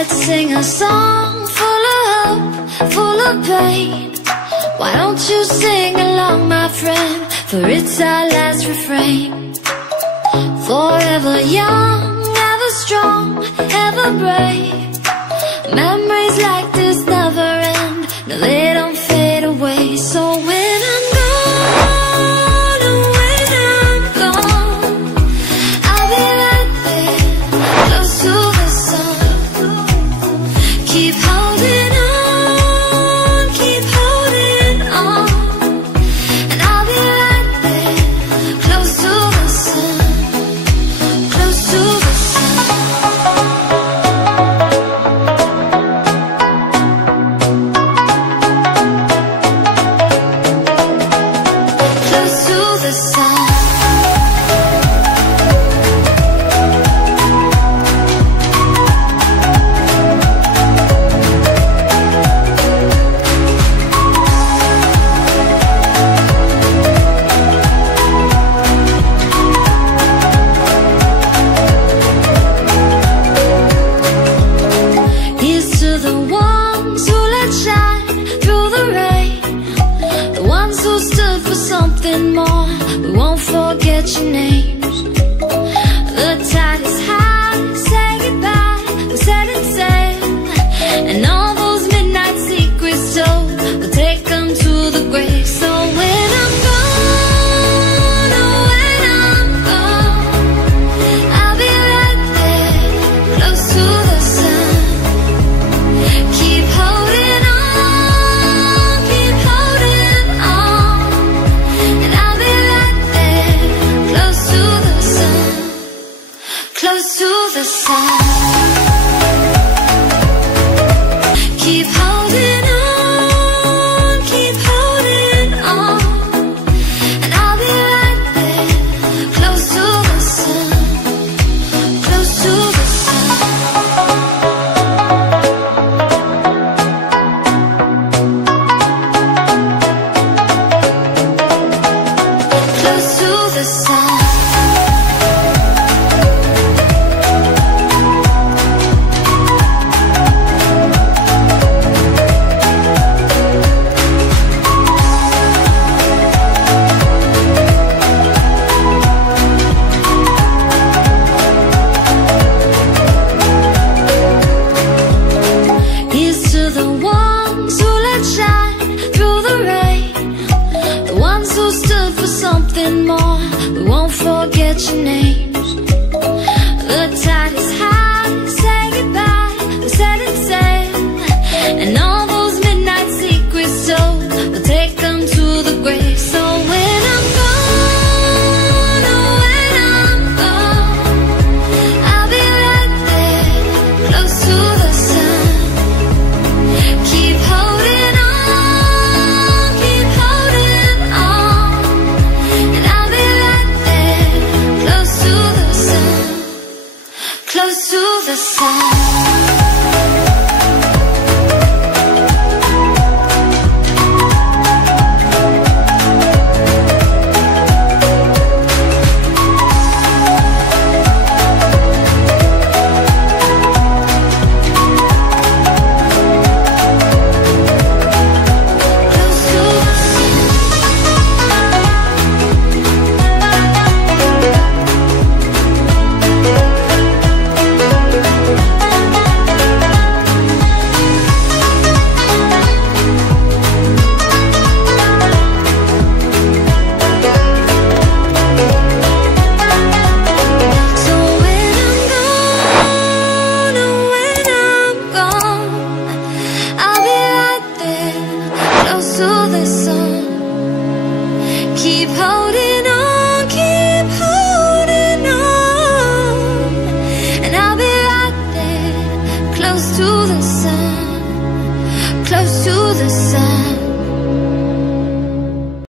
Let's sing a song full of hope, full of pain. Why don't you sing along, my friend? For it's our last refrain. Forever young, ever strong, ever brave. Memories like this never end. No, they don't fade away. So when I'm gone, oh, when I'm gone, I'll be right there, close to the sun. Keep holding on, keep holding on. And I'll be right there, close to the sun, close to the sun. Close to the sun. Here's to the ones who let shine through the rain, the ones who stood for something more. We won't forget your names. The tide is high, say goodbye, we're setting sail. And all those midnight secrets told, we'll take them to the grave. So when I'm gone, oh, when I'm gone, I'll be right there, close to the sun. Keep holding on, keep holding on. And I'll be right there, close to the sun, close to the sun. Keep holding on, keep holding on. And I'll be right there, close to the sun, close to the sun. Close to the sun. Here's to the ones who let shine through the rain, the ones who stood for something more. We won't forget your names. The tide is high, say goodbye, we're setting sail. And all those midnight secrets told, we'll take them to the grave. So